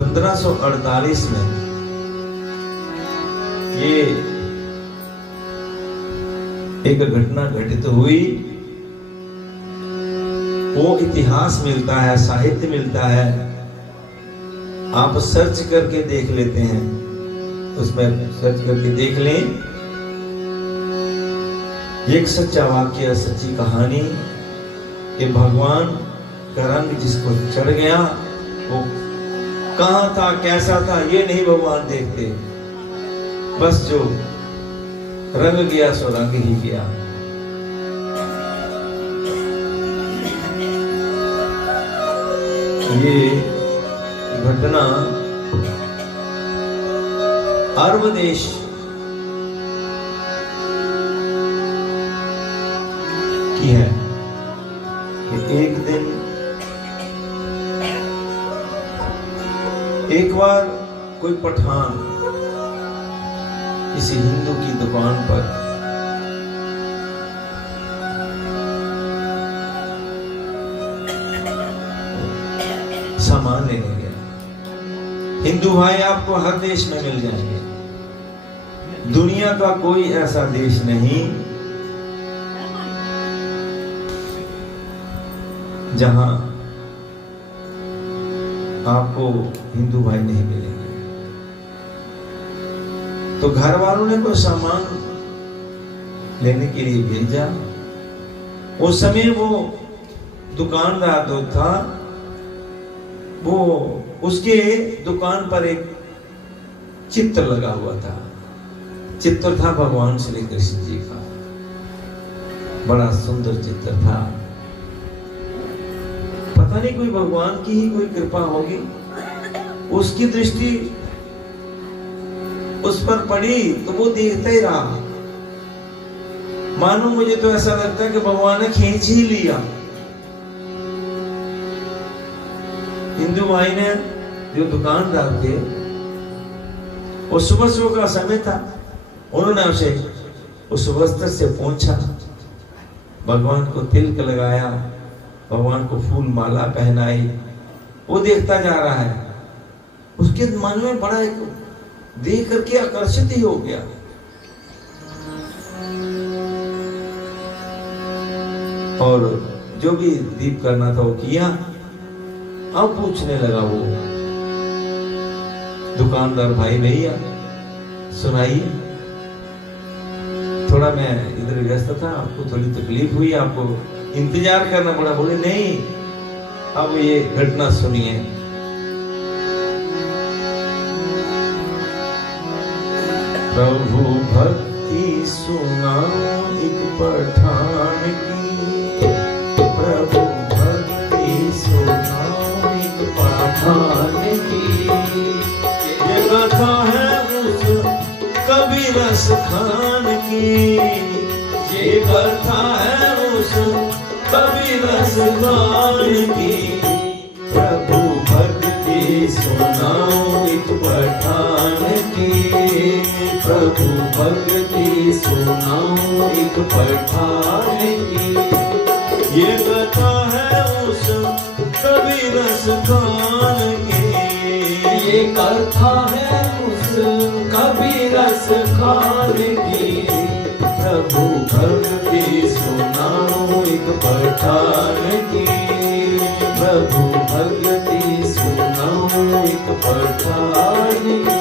1548 में ये एक घटना घटित हुई। वो इतिहास मिलता है, साहित्य मिलता है, आप सर्च करके देख लेते हैं, उसमें सर्च करके देख लें। एक सच्चा वाक्य, सच्ची कहानी कि भगवान का रंग जिसको चढ़ गया वो कहां था, कैसा था, ये नहीं भगवान देखते, बस जो रंग गया सो रंग ही गया। ये घटना अरब देश की है कि एक दिन एक बार कोई पठान किसी हिंदू की दुकान पर सामान लेने गया। हिंदू भाई आपको हर देश में मिल जाएंगे, दुनिया का कोई ऐसा देश नहीं जहां आपको हिंदू भाई नहीं मिलेंगे। तो घर वालों ने कोई सामान लेने के लिए भेजा। उस समय वो दुकानदार जो था वो उसके दुकान पर एक चित्र लगा हुआ था। चित्र था भगवान श्री कृष्ण जी का, बड़ा सुंदर चित्र था। पता नहीं कोई भगवान की ही कोई कृपा होगी, उसकी दृष्टि उस पर पड़ी तो वो देखता ही रहा। मानो मुझे तो ऐसा लगता है कि भगवान ने खींच ही लिया। हिंदू भाई ने, जो दुकानदार थे, वो सुबह सुबह का समय था, उन्होंने उसे उस वस्त्र से पोंछा, भगवान को तिलक लगाया, भगवान को फूल माला पहनाई। वो देखता जा रहा है, उसके मन में बड़ा एक देख करके आकर्षित ही हो गया। और जो भी दीप करना था वो किया। अब पूछने लगा वो दुकानदार भाई, भैया सुनाइए, थोड़ा मैं इधर व्यस्त था, आपको थोड़ी तकलीफ हुई, आपको इंतजार करना पड़ा। बोले नहीं, अब ये घटना सुनिए। प्रभु भक्ति सुनाओ एक पठान की, प्रभु भक्ति सुनाओ एक पठान की। ये कथा है उस कबीरस खान की, ये कथा है उस कबीरस खान की। प्रभु भक्ति सुनाओ एक पठान की, प्रभु भक्ति सुनाओ एक पठान की। ये कथा है उस कबीरस खान की, ये कथा है उस कबीरस खान की। प्रभु भक्ति सुनाओ एक पठान की, प्रभु भक्ति सुनाओ एक पठान की।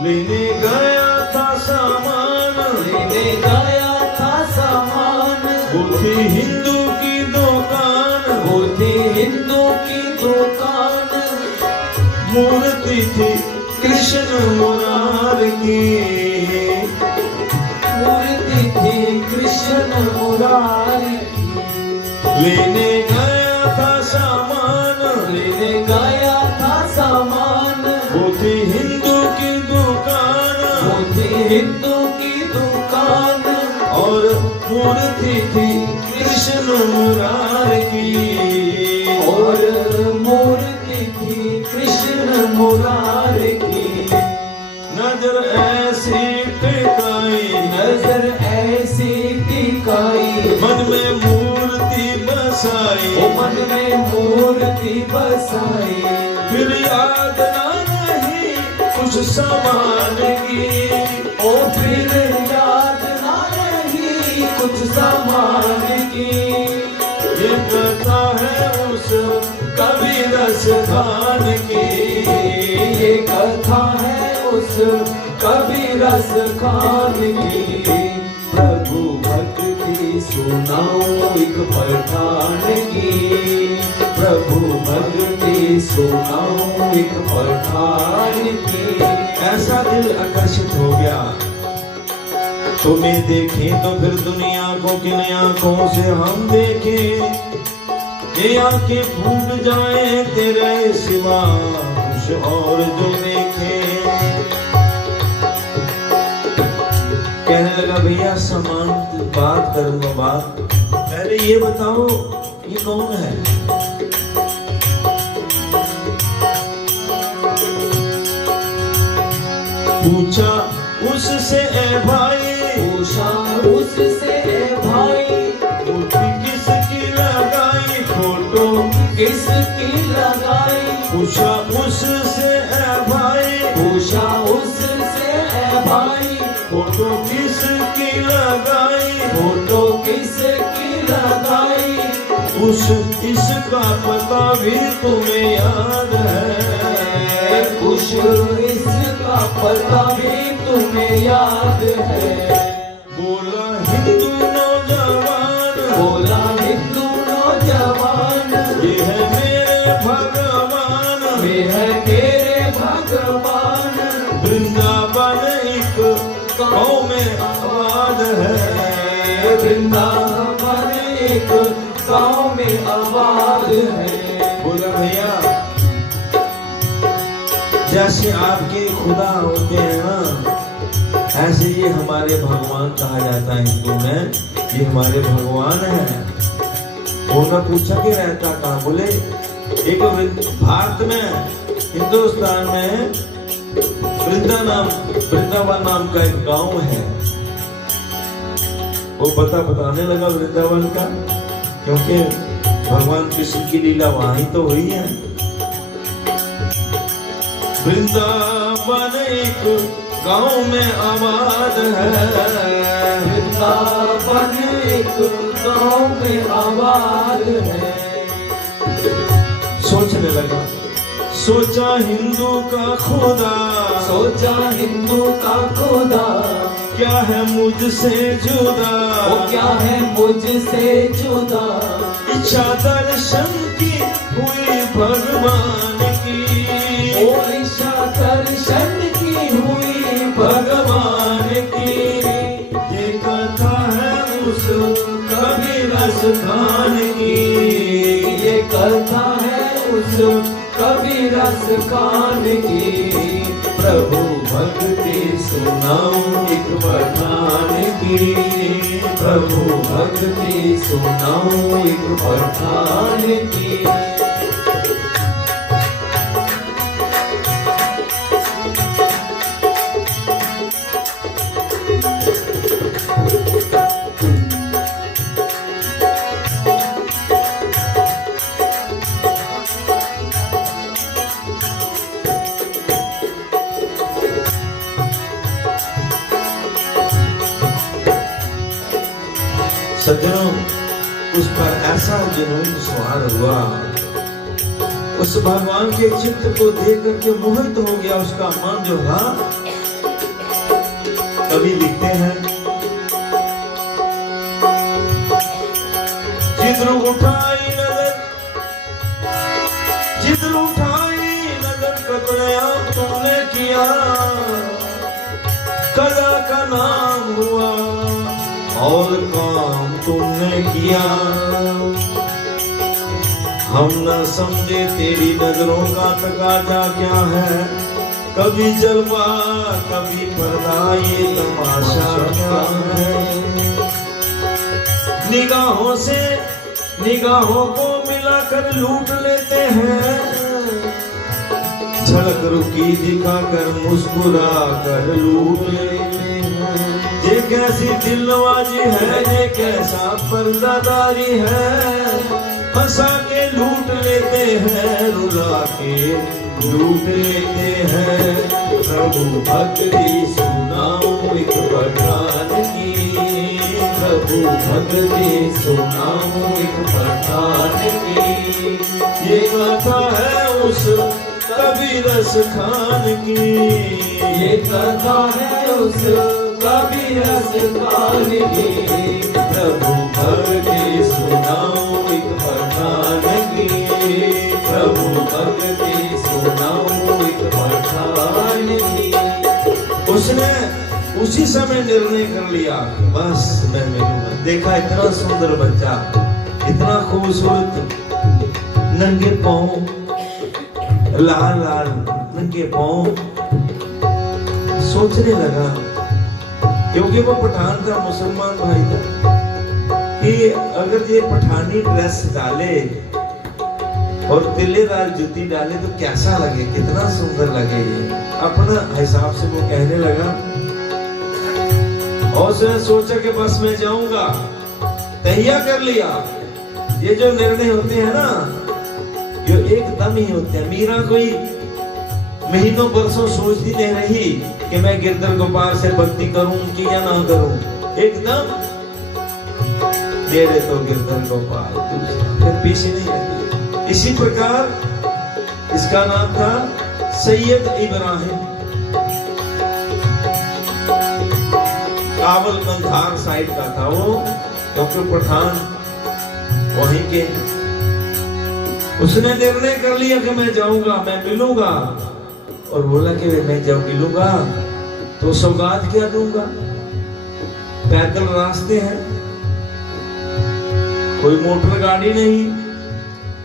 लेने गया था सामान, लेने गया था सामान, वो थी हिंदू की दुकान, वो थी हिंदू की दुकान। मूर्ति थी कृष्ण मुरारी की, मूर्ति थी कृष्ण मुरारी की। लेने गया था सामान, लेने गया था सामान, वो थी हिंदू की दुकान, वो थी हिंदू की दुकान, और मूर्ति थी कृष्ण मुरार की, और मूर्ति थी कृष्ण मुरार की। नजर ऐसी टिकाई, नजर ऐसी टिकाई, मन में मूर्ति बसाई, ओ मन में मूर्ति बसाई, फिर याद ना रही कुछ सामान की, ओ फिर याद ना रही कुछ सामान की। ये कथा है उस कवि रस खान की, ये कथा है उस कवि रस खान की। प्रभु भक्ति सुनाओ एक पठान की, प्रभु भक्ति सुनाओ एक पठान की। ऐसा दिल आकर्षित हो गया, तुम्हें देखें तो फिर दुनिया को किन आंखों से हम देखें, ये आंखें फूट जाए तेरे सिवा कुछ और जो देखे। कहने लगा भैया समान बात करूंगा बात, पहले ये बताओ ये कौन है। पूछा उससे ए भाई, पूछा उससे ए भाई, मूर्ति किसकी लगाई फोटो किसकी लगाई। पूछा उससे ए भाई, पूछा उससे ए भाई, फोटो किसकी लगाई, फोटो किसकी लगाई। उस इसका पता भी तुम्हें याद है, कुछ इसका पता भी तुम्हें याद है। बोला हिंदू नौजवान, बोला हिंदू नौजवान, ये है मेरे भगवान, वे है मेरे भगवान। वृंदावन एक गाँव में आबाद है, वृंदावन एक गाँव में आबाद है। बोला भैया जैसे आपके खुदा होते हैं ना, ऐसे ये हमारे भगवान कहा जाता है हिंदू में, ये हमारे भगवान है। उनका पूछा कि रहता कहाँ, बोले एक भारत में हिंदुस्तान में वृंदावन नाम का एक गांव है। वो बताने लगा वृंदावन का, क्योंकि भगवान कृष्ण की लीला वहां ही तो हुई है। वृंदावन एक गांव में आबाद है, वृंदावन एक गाँव में आबाद है। सोचने लगा, सोचा हिंदू का खुदा, सोचा हिंदू का खुदा, क्या है मुझसे जुदा, वो क्या है मुझसे जुदा। इच्छा दर्शन की हुई भगवान की, ओ इच्छा दर्शन की हुई भगवान की। ये कथा है उस कवि रस खान की, ये कथा है उस कवि रस खान की। प्रभु भक्ति सुनाओ एक पठान की, प्रभु भक्ति सुनाओ एक पठान की। सज्जनों, उस पर ऐसा जुनून सवार हुआ, उस भगवान के चित्र को देख करके मोहित हो गया उसका मन जो था। कवि लिखते हैं, जिधर उठाई नजर कतरा तुमने किया, कला का नाम हुआ और काम तुमने किया। हम न समझे तेरी नजरों का तकाजा क्या है, कभी जलवा कभी पर्दा, ये तमाशा क्या है। निगाहों से निगाहों को मिलाकर लूट लेते हैं, झलक रुकी दिखाकर मुस्कुरा कर लूट लेते हैं। ये कैसी दिलवाजी है, ये कैसा पर्दादारी है, हंसा के लूट लेते हैं, रुला के लूट लेते हैं। प्रभु भक्ति सुनाऊं एक पठान की, प्रभु भक्ति सुनाऊं एक पठान की। ये कथा है उस कबीरस खान की, ये कथा है उस कबीरस खान की। प्रभु भक्ति सुनाऊं एक पठान की, प्रभु भक्ति सुनाऊं एक पठान की। उसने उसी समय निर्णय कर लिया कि बस मैं मिलूंगा। देखा इतना सुंदर बच्चा, इतना खूबसूरत, नंगे पाँव, लाल लाल नंगे पाँव। सोचने लगा, क्योंकि वो पठान था, मुसलमान भाई था, कि अगर ये पठानी ड्रेस डाले और तिल्लेदार जूती डाले तो कैसा लगे, कितना सुंदर लगे ये। अपना हिसाब से वो कहने लगा, और उसने सोचा कि बस मैं जाऊंगा, तैयार कर लिया। ये जो निर्णय होते हैं ना, ये एकदम ही होते हैं। मीरा कोई महीनों बरसों सोचती नहीं रही कि मैं गिरधर गोपाल से भक्ति करूं कि या ना करूं, एकदम दे रहे तो गिरधर गोपाल, फिर पीछे नहीं रहती। इसी प्रकार इसका नाम था सैयद इब्राहिम। काबल कंधार साइड का था वो, क्योंकि पठान वहीं के। उसने निर्णय कर लिया कि मैं जाऊंगा, मैं मिलूंगा, और बोला कि मैं जब मिलूंगा तो सौगात क्या दूंगा। पैदल रास्ते हैं, कोई मोटर गाड़ी नहीं,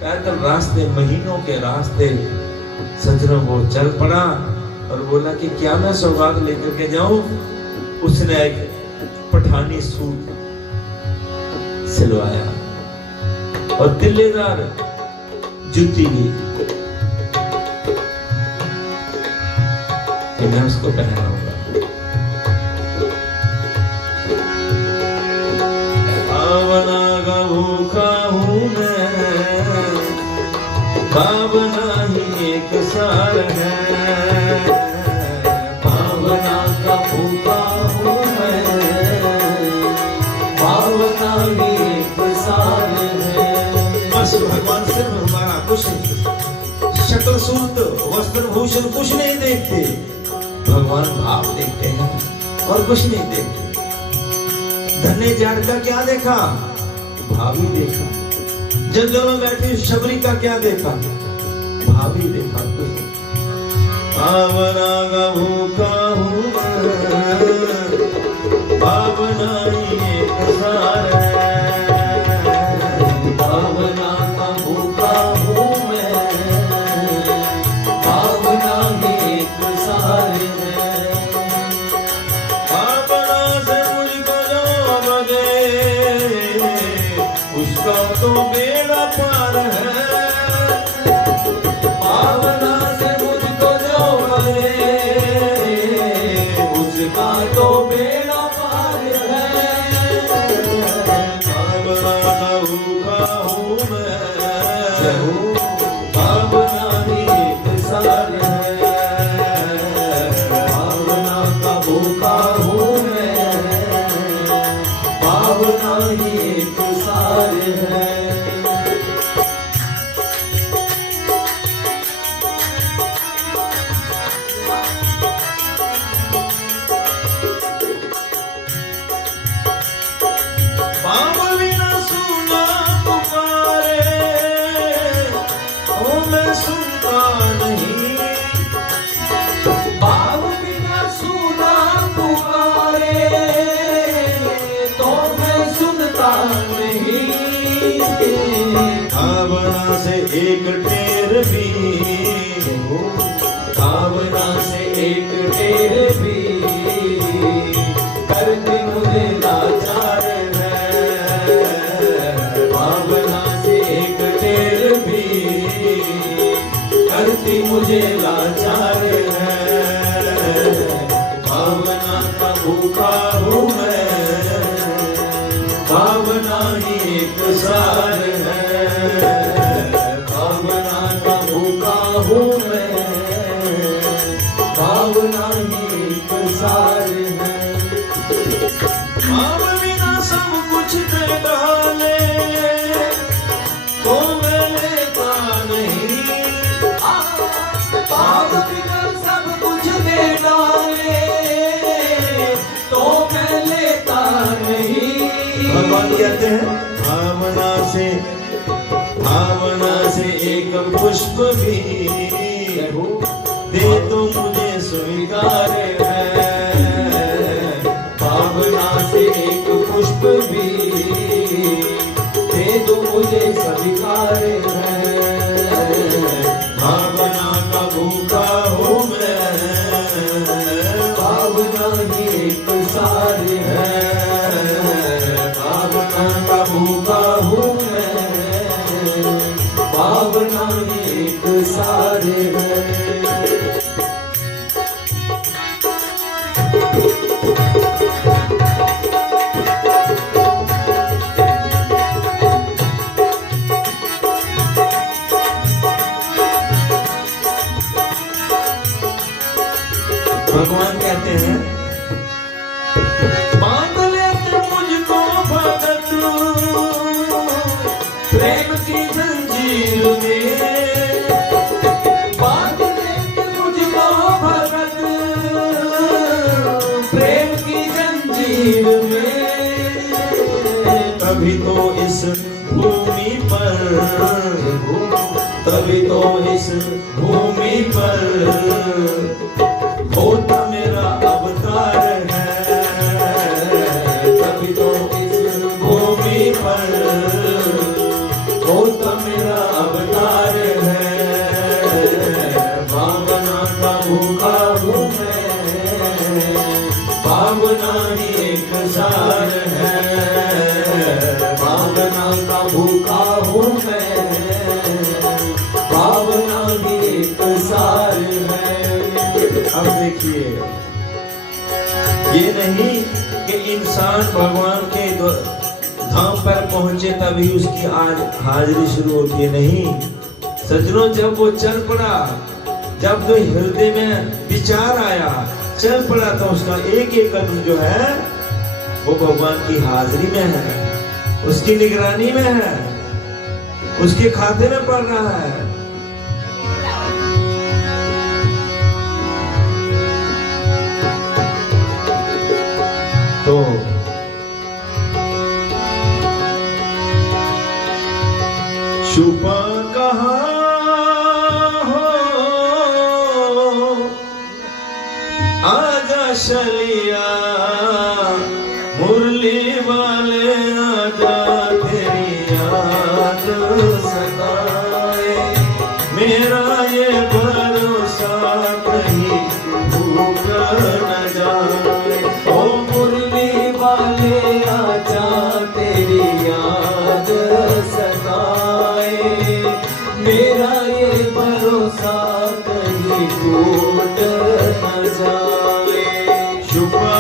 पैदल रास्ते, महीनों के रास्ते। सजनों को चल पड़ा और बोला कि क्या मैं सौगात लेकर के जाऊं। उसने एक पठानी सूट सिलवाया और तिल्लेदार जूती ली कि मैं उसको पहनाऊंगा। भावना का भूखा हूं मैं, भावना ही एक सार है, भावना का भूखा हूँ मैं, भावना ही एक सार है। बस भगवान सिर्फ हमारा कुछ शक्ल सूरत वस्त्र भूषण कुछ नहीं देखते, भगवान भाव देखते हैं और कुछ नहीं देखते। धन्य जाट का क्या देखा, भावी देखा। जंगल में बैठी शबरी का क्या देखा, भावी देखा। भावना का भूखा हूँ मैं, भावना ही एक सार है, भावना का भूखा हूँ मैं, भावना ही एक सार है। भावना से मुझको जो लगे उसका तो बेड़ा पार है। भावना से मुझको जो लगे उसका तो बेड़ा पार है। भावना का भूखा हूँ मैं, भावना ही एक सार है, भावना का भूखा हूँ मैं, भावना ही एक सार है। बावली ना सुना पुकारे, ओ मैं सुनता नहीं। बाबू बिना सुना पुकारे तो मैं सुनता नहीं। मुझे लाचार है, भावना का भूखा हूँ मैं, भावना ही एक सार है, भावना का भूखा हूँ मैं, भावना ही एक सार है। भाव बिना सब कुछ दे डाले तो मैं लेता नहीं, भाव बिना सब कुछ दे डाले तो मैं लेता नहीं। भगवान कहते हैं भावना से एक पुष्प भी दे तो मुझे स्वीकार है, भावना से एक पुष्प भी दे दो मुझे स्वीकार है, भावना का भूखा हूँ मैं, भावना ही एक सार है, भावना का भूखा हूँ मैं, भावना ही एक सार है। भगवान कहते हैं बांध लेते मुझको भगत प्रेम की जंजीर में, बांध लेते मुझको भगत प्रेम की जंजीर में, तभी तो इस भूमि पर, तभी तो इस भूमि पर होता मेरा अवतार है, तभी तो इस भूमि पर होता मेरा अवतार है, भावना का भूखा हूँ मैं, भावना ही एक सार है, भावना का भूखा हूँ मैं, भावना ही एक सार है। अब देखिए ये नहीं कि इंसान भगवान के धाम पर पहुंचे तभी उसकी आज हाजिरी शुरू होती है, नहीं सज्जनों, जब वो चल पड़ा, जब तो हृदय में विचार आया, चल पड़ा, तो उसका एक एक कदम जो है वो भगवान की हाजिरी में है, उसकी निगरानी में है, उसके खाते में पड़ रहा है। तो छुपा कहाँ हो आजा शलिया, मुरली वाले आजा, तेरी याद सताए, मेरा ये भरोसा कहीं भूख न जाए। ओ मुरली वाले आजा, तेरी याद सताए, मेरा ये भरोसा कहीं टूट न जाए। छुपा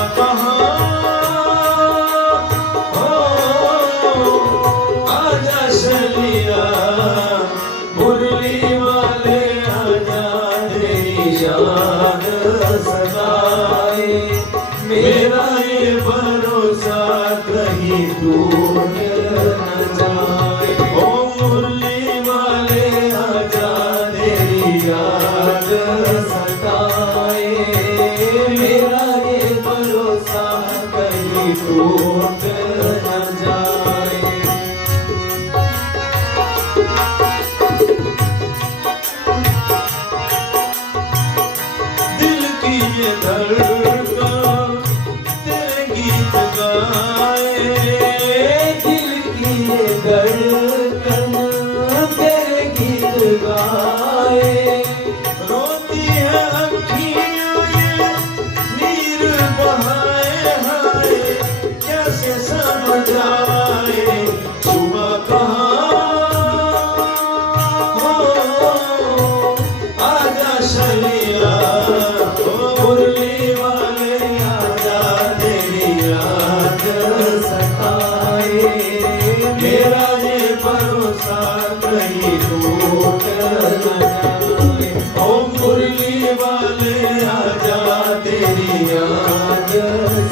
कहीं टूट न जाए। ओ मुरली वाले आजा तेरी याद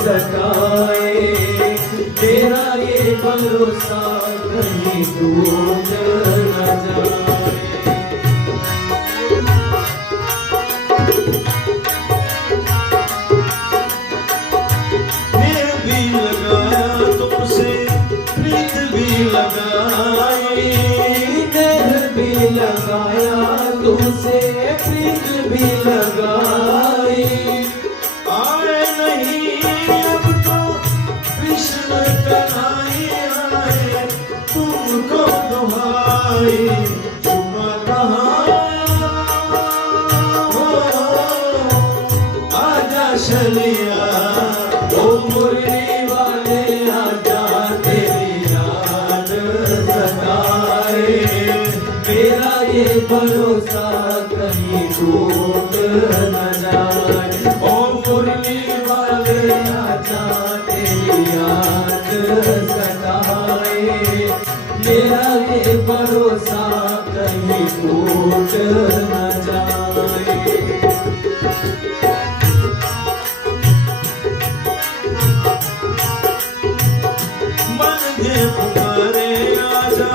सताए, तेरा ये भरोसा कहीं टूट न जाए। लगाया तुमसे प्रीत भी लगाई, आए नहीं अब तो कृष्ण कन्हई आए, तुमको दुहाई चुमा कहाँ आजा शलिया। ओ मुरली वाले आजा तेरी याद सताए, मेरा ये भरोसा कहीं टूट न जाए। ओ मुरली वाले आजा तेरी याद सताए, मेरा ये भरोसा कहीं टूट न जाए। मन के पुकारे आजा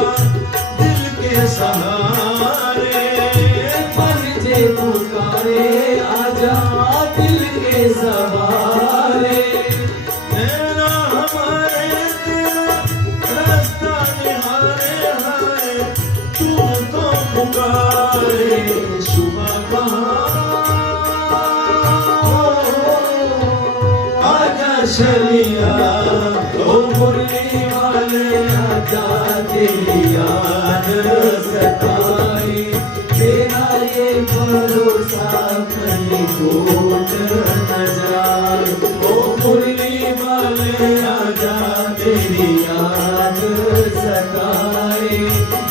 दिल के सहारे, मन जे पुकारे आजा दिल के सहारे, नैना हमारे तेरा रास्ता निहारे हाय, तू तो पुकारे सुबह कहाँ आजा शलिया। ओ मुरली वाले आजा तेरी याद सताई, तेरा ये भरोसा कहीं टूट न जाए। ओ मुरली वाले आजा तेरी याद सताई,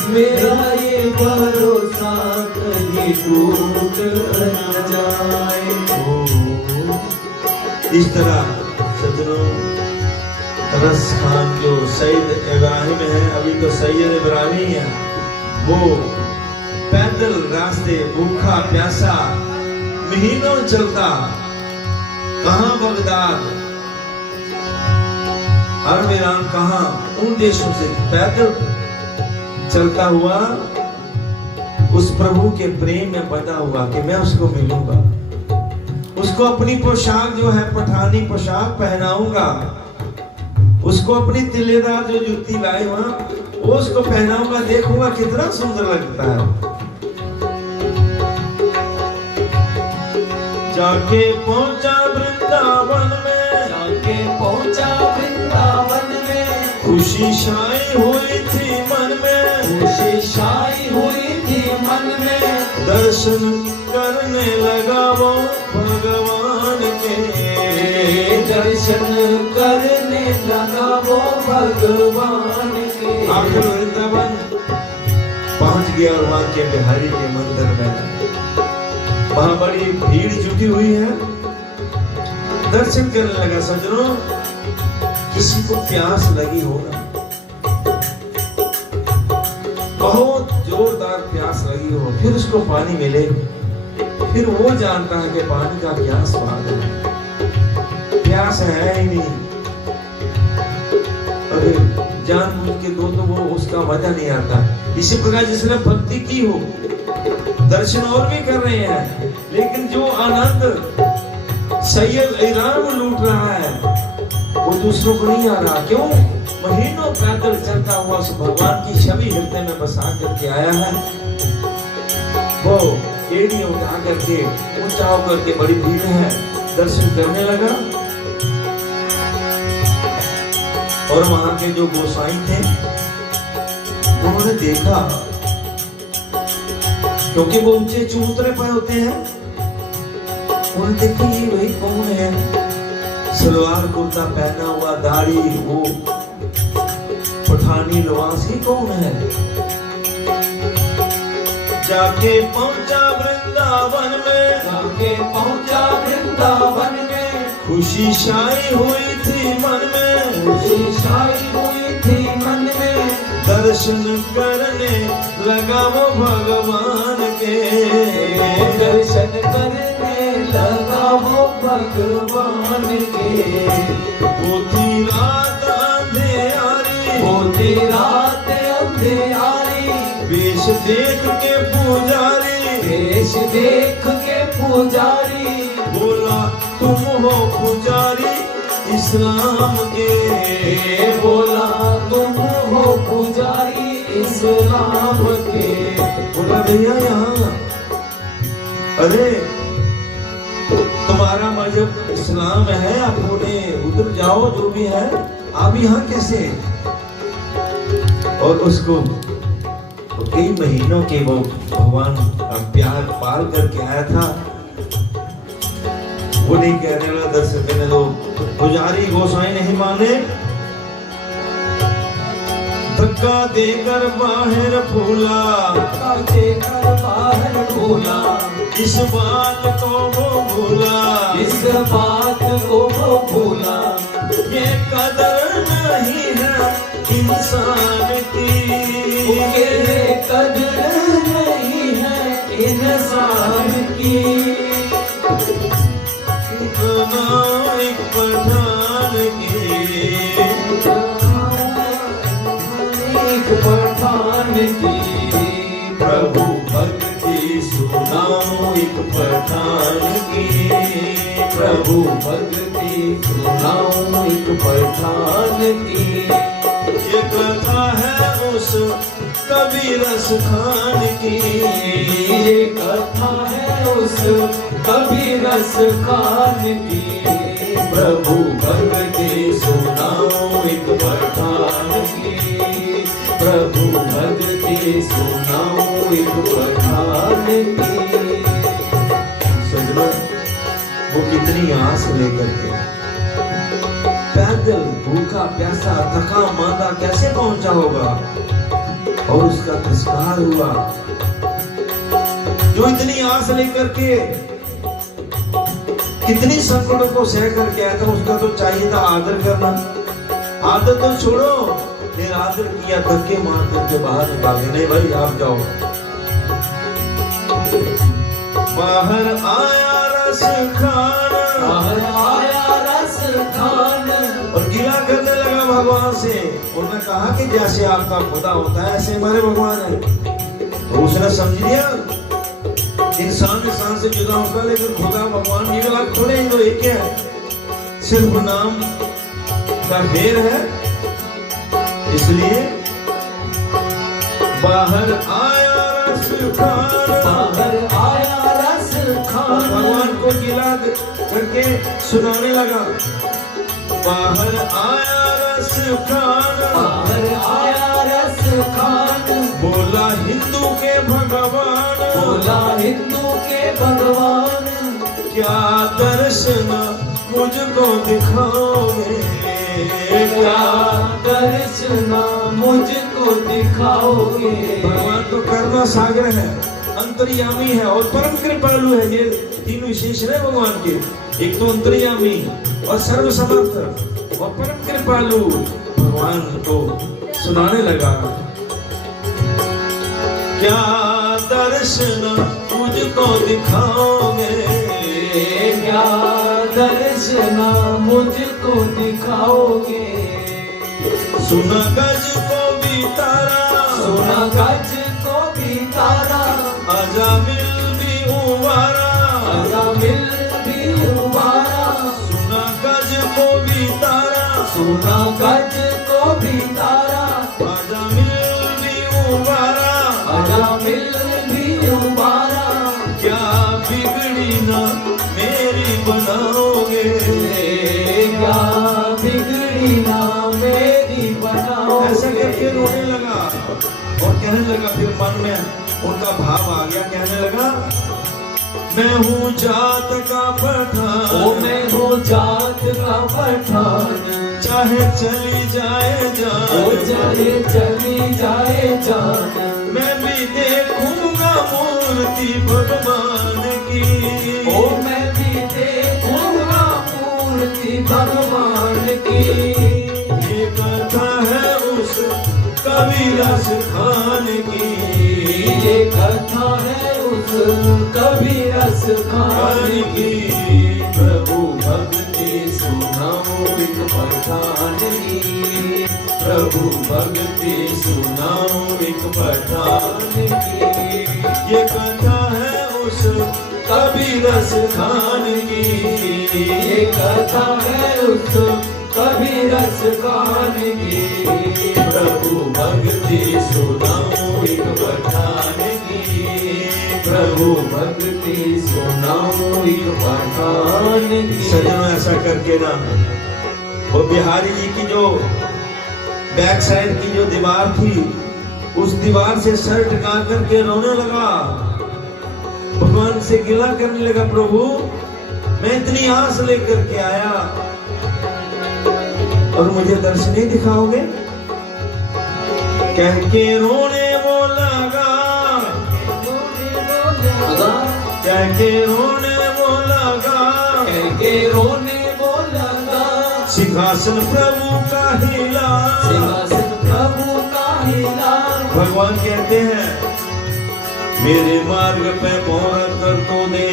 मेरा ये भरोसा कहीं टूट न जाए। इस तरह सज्जनों रस खान जो सैयद इब्राहिम है, अभी तो सैयद इब्राहिम है, वो पैदल रास्ते भूखा प्यासा महीनों चलता, कहां बगदाद अरब ईरान कहां उन देशों से पैदल चलता हुआ उस प्रभु के प्रेम में बंधा हुआ कि मैं उसको मिलूंगा, उसको अपनी पोशाक जो है पठानी पोशाक पहनाऊंगा, उसको अपनी तिल्लेदार जो जुत्ती लाए वहां वो उसको पहनाऊंगा, देखूंगा कितना सुंदर लगता है। जाके पहुंचा वृंदावन में, जाके पहुंचा वृंदावन में, खुशी छाई हुई थी मन में, खुशी छाई हुई थी मन में, दर्शन करने लगा वो भगवान के, दर्शन करने लगा वो भगवान के। आखिर वृंदावन पहुंच गया और वहां के बिहारी के मंदिर में वहां बड़ी भीड़ जुटी हुई है, दर्शन करने लगा। सज्जनों किसी को प्यास लगी होगा, बहुत जोरदार प्यास लगी हो, फिर उसको पानी मिले, फिर वो जानता है कि पानी का क्या स्वाद है। प्यास है ही नहीं, अगर जानबूझ के दो तो वो उसका मजा नहीं आता। इसी प्रकार जिसने भक्ति की हो, दर्शन और भी कर रहे हैं, लेकिन जो आनंद सैयद इराम लूट रहा है वो दूसरों को नहीं आ रहा। क्यों? महीनों पैदल चलता हुआ उस भगवान की छवि हृदय में बसा करके आया है। वो एड़ी उठा करके ऊंचा होकर के बड़ी भीड़ है, दर्शन करने लगा। और वहां के जो गोसाई थे उन्होंने देखा, क्योंकि वो ऊंचे चबूतरे पर होते हैं, उन्होंने देखा ये वही कौन है, सलवार कुर्ता पहना हुआ, दाढ़ी, वो पठानी लिबास, ही कौन है। जाके पहुंचा वृंदावन में, जाके पहुंचा वृंदावन में, खुशी छाई हुई थी मन में, खुशी छाई हुई थी मन में, दर्शन करने लगा वो भगवान के, दर्शन करने लगा वो भगवान के। वो थी रात अंधेरी, होती रात अंधेरी, वेश देख के पुजारी, देश देख के पुजारी, बोला तुम हो पुजारी इस्लाम के, बोला तुम हो पुजारी इस्लाम के। बोला भैया यहाँ, अरे तुम्हारा मजहब इस्लाम है, आप बोले उधर जाओ जो भी है, आप यहाँ कैसे? और उसको कई महीनों के वो भगवान प्यार पाल करके आया था, वो नहीं कहने वाला दर्शक कहने दो, पुजारी गोसाई नहीं माने, धक्का देकर बाहर फूला, धक्का देकर बाहर फूला, इस बात को वो भूला, इस बात को वो भूला, ये कदर नहीं है इंसान की, ये कदर नहीं है इंसान की। एक पठान की, एक पठान की, प्रभु भक्ति सुनाओ एक पठान की, प्रभु भक्ति सुनाओ एक पठान की। ये कथा है उस कबीरस खान की, ये कथा है उस कबीरस खान की, प्रभु भक्ति सुनाओ एक पठान की, प्रभु भक्ति सुनाओ एक पठान की। सजना वो कितनी आस लेकर के पैदल भूखा प्यासा थका मांदा कैसे पहुंचा होगा, और उसका तिरस्कार हुआ। जो इतनी आस लेकर के कितनी संकटों को सह करके आया था, उसका तो चाहिए था आदर करना। आदर तो छोड़ो, फिर आदर किया, धक्के मार करके बाहर निकाले, नहीं भाई आप जाओ। बाहर आया रस खान, बाहर आया रस खान, और गिला करने लगा भगवान से। उन्होंने कहा कि जैसे आपका खुदा होता है ऐसे हमारे भगवान है। तो उसने समझ लिया इंसान से जुदा होगा, लेकिन खुदा भगवान ये बात थोड़े ही, तो एक है सिर्फ नाम का फेर है। इसलिए बाहर आया रस खान, बाहर आया रस खान, भगवान को गिला करके सुनाने लगा। बाहर आया रस खान, बाहर आया रस खान, बोला हिंदू के भगवान, बोला हिंदू के भगवान, क्या दर्शन मुझको दिखाओगे, क्या दर्शन मुझको दिखाओगे। भगवान तो करुणा सागर है, अंतर्यामी है और परम कृपालु है। ये तीन विशेषण है भगवान के, एक तो अंतर्यामी और सर्वसमर्थ और परम कृपालु। भगवान को सुनाने लगा, क्या दर्शन मुझको दिखाओगे, क्या दर्शन मुझको दिखाओगे। सुना गज को भी तारा, सुना गज को भी तारा, आजा मिल भी उबारा, आजा मिल भी उबारा। सुना गज को भी तारा, सुना गज को भी तारा, आजा मिल भी उबारा, आजा मिल भी उबारा। क्या बिगड़ी ना मेरी बनाओगे, क्या बिगड़ी ना मेरी बनाओगे। ऐसा करके रोने लगा और कहने लगा, फिर मन में उनका भाव आ गया, कहने लगा मैं हूँ जात का पठान, ओ मैं हूँ जात का पठान, चाहे चली जाए जान, ओ चाहे चली जाए जान। मैं भी देखूंगा मूर्ति भगवान की, ओ मैं भी देखूंगा मूर्ति भगवान की। ये कथा है उस कवि रस खान की। ये कथा है उस कबीर रस खान की। प्रभु भक्ति सुनाओ एक पठान की। प्रभु भक्ति सुनाओ एक पठान की। ये कथा है उस कबीर रस खान की। ये कथा है उस कबीर रस खान की। प्रभु भक्ति सुनाओ एक पठान की। प्रभु भक्ति सुनाओ एक पठान की। सज्जनों, ऐसा करके ना वो बिहारी जी की जो बैक साइड की जो दीवार थी, उस दीवार से सर टिका करके रोने लगा, भगवान से गिला करने लगा, प्रभु मैं इतनी आस लेकर के आया और मुझे दर्शन नहीं दिखाओगे। कह के रोने वो लगा, कह के रोने वो लगा, कह के रोने वो लगा। सिंहासन प्रभु का हिला, सिंहासन प्रभु का हिला। भगवान कहते हैं मेरे मार्ग पे पहुंच कर तो दे,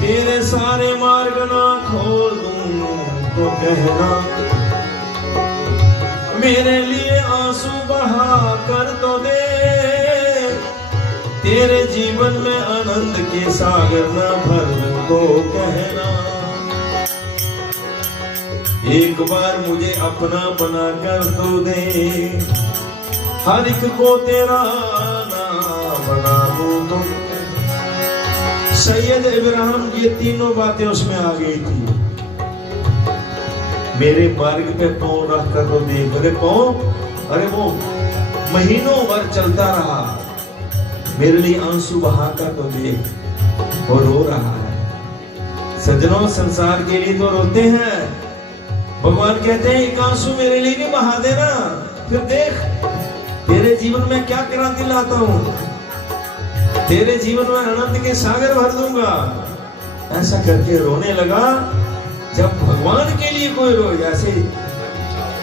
तेरे सारे मार्ग ना खोल दूं तो कहना, मेरे लिए आंसू बहा कर तो दे, तेरे जीवन में आनंद के सागर ना भर दूं तो कहना। एक बार मुझे अपना बना कर तो दे, हर एक को तेरा ना बना दूं तो। सैयद इब्राहिम ये तीनों बातें उसमें आ गई थी। मेरे मार्ग पे पांव रख कर तो देख, अरे पांव, अरे वो महीनों भर चलता रहा, मेरे लिए आंसू बहा कर तो देख, वो रो रहा है। सज्जनों, संसार के लिए तो रोते हैं, भगवान कहते हैं एक आंसू मेरे लिए भी बहा देना, फिर देख तेरे जीवन में क्या क्रांति लाता हूं, तेरे जीवन में आनंद के सागर भर दूंगा। ऐसा करके रोने लगा। जब भगवान के लिए कोई रो, जैसे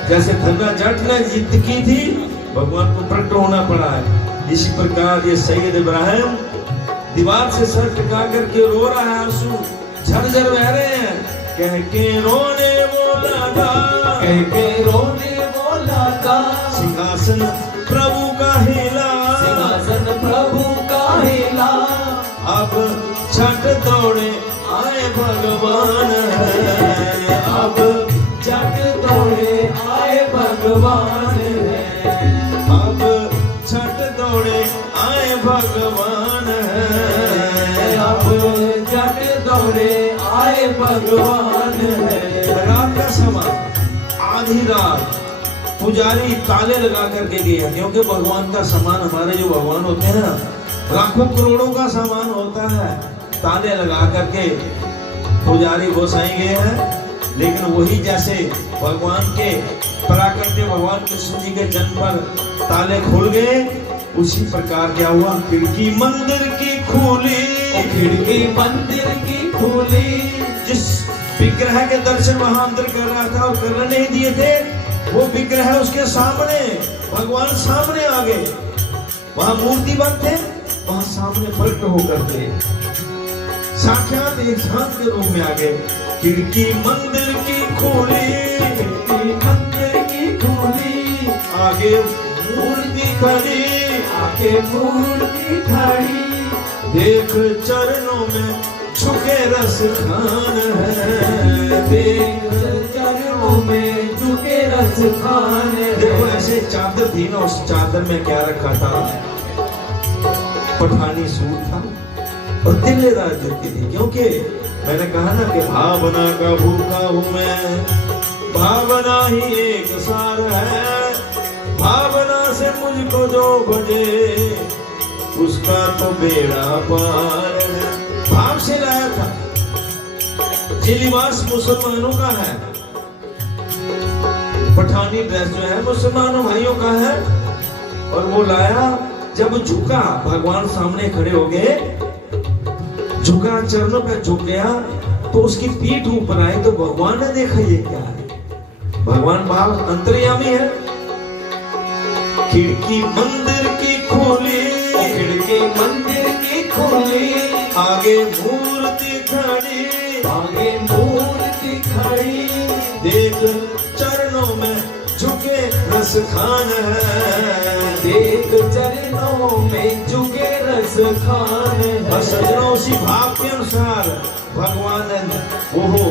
जैसे धन्ना जट ने जिद की थी, भगवान को प्रकट होना पड़ा है। इसी प्रकार ये सैयद इब्राहिम दीवार से सर टिका करके रो रहा है, आंसू झरझर बह रहे हैं। कह के रोने वो लगा, कह के रोने वो लगा। सिंहासन प्रभु का हिला, सिंहासन प्रभु का हिला। अब छठ दौड़े आए भगवान है, अब जट दौड़े आए भगवान है। अब छठ दौड़े आए भगवान है, अब जट दौड़े आए भगवान है। रात का समय, आधी रात, पुजारी ताले लगा करके गए, क्योंकि भगवान का सामान, हमारे जो भगवान होते हैं ना, लाखों करोड़ों का सामान होता है। ताले लगा करके पुजारी गोसाई गए हैं। लेकिन वही जैसे भगवान के प्राकट्य, भगवान कृष्ण जी के जन्म पर ताले खुल गए, उसी प्रकार क्या हुआ, खिड़की मंदिर की खुली, खिड़की मंदिर की खुली। जिस विग्रह के दर्शन वहां अंदर कर रहा था और करने नहीं दिए थे, वो विग्रह उसके सामने, भगवान सामने आ गए। वहां मूर्ति बंद थे, वहां सामने प्रकट होकर थे, साक्षात एक शांत के रूप में आ गए। खिड़की मंदिर की खुली, खिड़की मंदिर की खुली। आगे मूर्ति खड़ी, आगे मूर्ति खड़ी। देख चरणों में झुके रस खान है, देख चरणों में झुके रस खान है। देखो ऐसे चादर थी ना, उस चादर में क्या रखा था, पठानी सूट था और तिल्लेदार जूती थी। क्योंकि मैंने कहा ना कि भावना का भूखा हूं मैं, भावना ही एक सार है, भावना से मुझको जो भजे उसका तो बेड़ा पार है। भाव से लाया था। ये लिबास मुसलमानों का है, पठानी ड्रेस जो है मुसलमानों भाइयों का है, और वो लाया। जब झुका, भगवान सामने खड़े हो गए, झुका, चरणों पे झुक गया, तो उसकी पीठ ऊपर आई, तो भगवान ने देखा ये क्या है। भगवान भाव अंतर्यामी है, खिड़की मंदिर की खोली, खिड़की मंदिर की खोली, आगे मूर्ति खड़ी, आगे मूर्ति खड़ी, देख चरणों में झुके रस खान है, देख चरणों में झुके रस खान है। और सजनों उसी भाव के अनुसार भगवान ने वो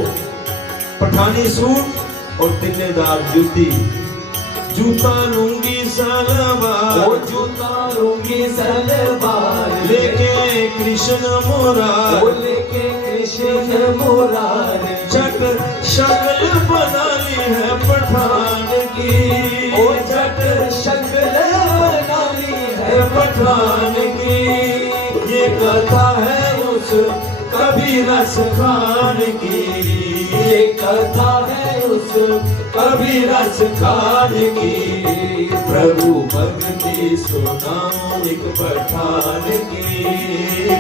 पठानी सूट और तिल्लेदार जूती, जूता लूंगी सलवार, वो जूता लूंगी सलवार, लेके कृष्ण मुरार, वो लेके कृष्ण मुरार, चट शक्ल बना ली है पठान की, ओ झट शक्ल बना ली है पठान की। ये कथा है उस कबीर रस खान की, ये कथा है उस कबीर रस खान की। प्रभु भक्ति सुनाऊं एक पठान की,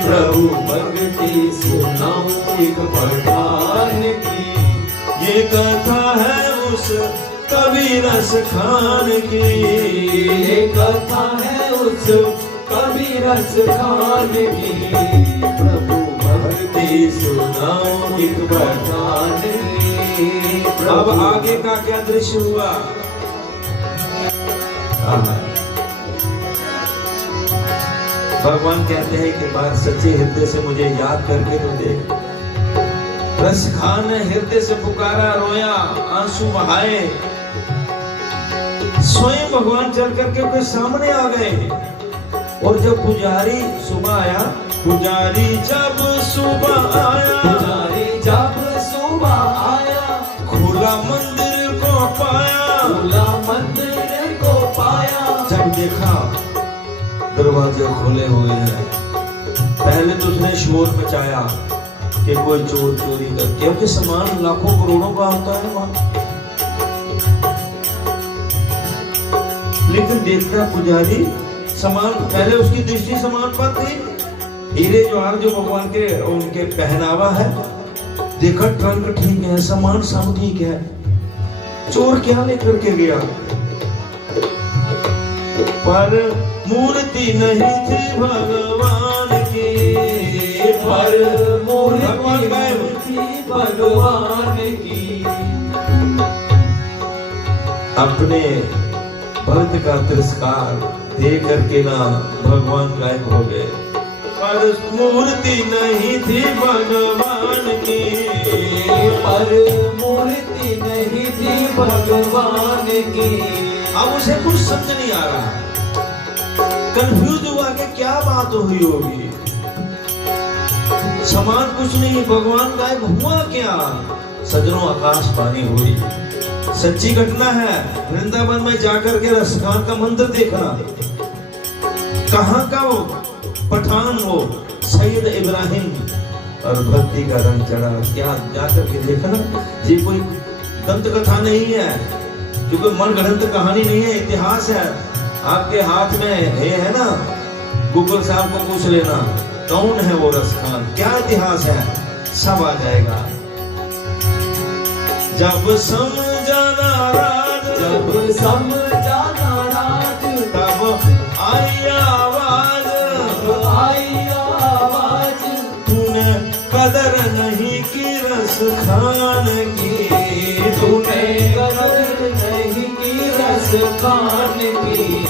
प्रभु भक्ति सुनाऊं एक पठान की। ये कथा है उस कबीर रस खान की, ये कथा है उस कबीर रस खान की। प्रभु भक्ति सुनाऊं एक पठान की। अब आगे का क्या दृश्य हुआ? भगवान कहते हैं कि बार सच्चे हृदय से मुझे याद करके तो देख। रस खान ने हृदय से पुकारा, रोया, आंसू बहाए, स्वयं भगवान चल करके उसके सामने आ गए। और जब पुजारी सुबह आया, पुजारी जब सुबह आया, पुजारी जब सुबह आया, खुला मंदिर को पाया, खुला मंदिर को पाया। जब देखा दरवाजे खुले हुए हैं, पहले तो उसने शोर मचाया कि कोई चोर चोरी कर, क्योंकि सामान लाखों करोड़ों का होता है वहां। लेकिन देखता पुजारी सामान, पहले उसकी दृष्टि सामान पर थी, हीरे जवाहर जो भगवान के उनके पहनावा है, देखा ट्रंक ठीक है, सामान सब ठीक है, चोर क्या लेकर के गया? पर मूर्ति नहीं थी भगवान की, पर भगवान गायब थी भगवान की। अपने भक्त का तिरस्कार दे करके ना भगवान गायब हो गए। पर मूर्ति नहीं थी भगवान की, पर मूर्ति नहीं थी भगवान की। अब उसे कुछ समझ नहीं आ रहा, कंफ्यूज हुआ कि क्या बात हुई होगी। सामान कुछ नहीं, भगवान गायब हुआ क्या? सजनों आकाशवाणी हुई, सच्ची घटना है। वृंदावन में जाकर के रसखान का मंदिर देखना, कहाँ का वो पठान, वो सैयद इब्राहिम, और भक्ति का रंग चढ़ा। क्या जाकर के देखना, ये कोई दंत कथा नहीं है, क्योंकि मन गढ़ंत कहानी नहीं है, इतिहास है। आपके हाथ में ये है ना, गूगल साहब को पूछ लेना कौन है वो रसखान, क्या इतिहास है, सब आ जाएगा। जब समझाना राज, जब समझाना राज, तब आई आवाज, आई आवाज। तूने कदर नहीं की रसखान की, तूने कदर नहीं की रसखान की।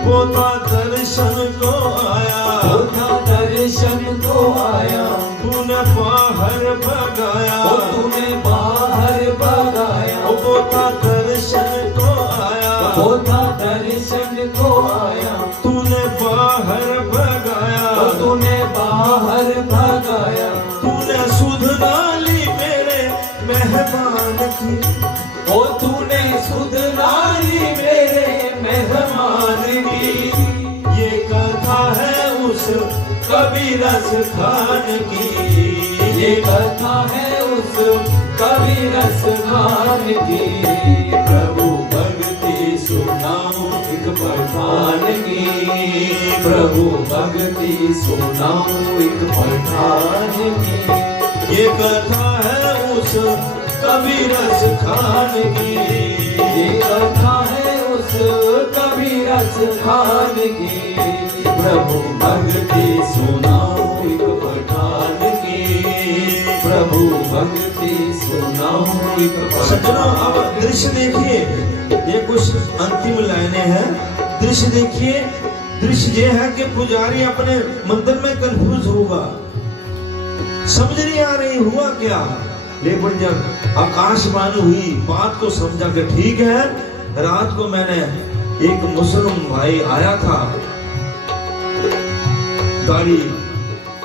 वो था दर्शन को आया, वो था दर्शन को आया। तूने बाहर भगाया, तूने बाहर भगाया। वो था दर्शन को आया, वो था दर्शन को आया। तूने बाहर भगाया, तूने बाहर भगाया। तूने सुध डाली मेरे मेहमान की, ओ तूने सुध डाली मेरे मेहमान की। ये कथा है उस कबीर रस खान की, ये कथा है उस कबीर रस खान की। प्रभु भक्ति सुनाऊं एक पठान की, प्रभु भक्ति सुनाऊं एक पठान की। ये कथा है उस कबीर रस खान की, ये कथा है उस उस कबीरस खान की, प्रभु भक्ति सुनाऊं एक पठान की, प्रभु भक्ति सुनाऊं एक सज्जनों पठान अब दृश्य देखिए, ये कुछ अंतिम लाइनें हैं। दृश्य देखिए, दृश्य ये है कि पुजारी अपने मंदिर में कंफ्यूज होगा, समझ नहीं आ रही हुआ क्या। लेकिन जब आकाशवाणी हुई बात को समझा कि ठीक है। रात को मैंने एक मुस्लिम भाई आया था, दाढ़ी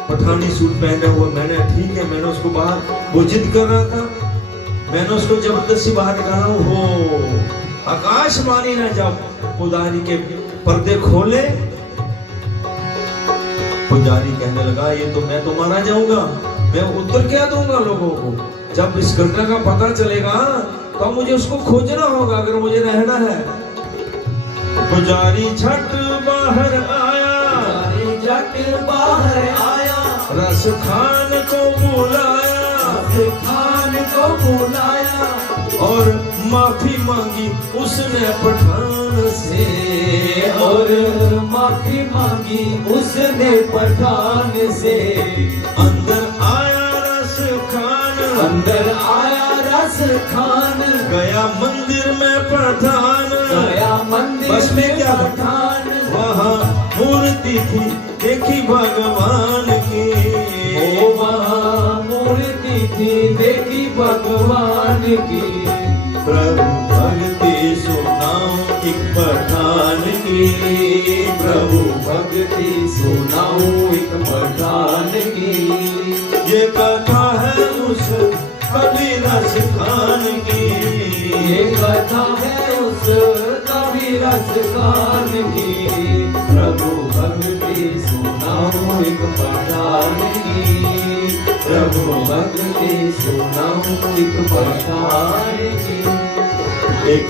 पठानी सूट पहने हुए, मैंने ठीक है, मैंने उसको बाहर, वो जिद कर रहा था, मैंने उसको जबरदस्ती बाहर कहा हो। आकाशवाणी ने जब पुजारी के पर्दे खोले, पुजारी कहने लगा ये तो मैं तो मारा जाऊंगा, मैं उत्तर क्या दूंगा लोगों को। जब इस घटना का पता चलेगा तो मुझे उसको खोजना होगा अगर मुझे रहना है। पुजारी झट बाहर आया, झट बाहर आया, रस खान को बुलाया, खान को बुलाया, और माफी मांगी उसने पठान से, और माफी मांगी उसने पठान से। अंदर आया रस खान, अंदर आया रस खान, गया मंदिर में पठान, गया मंदिर बस में में क्या पठान, वहाँ मूर्ति थी देखी भगवान की, ओ वहाँ मूर्ति थी देखी भगवान की। प्रभु भक्ति सुनाऊं एक पठान की, प्रभु भक्ति सुनाऊं एक पठान की। ये कथा है उस कबीरस खान की, ये कथा है उस कबीरस खान की। प्रभु भक्ति सुनाऊं एक पठान की, प्रभु भक्ति सुनाऊं एक पठान की। एक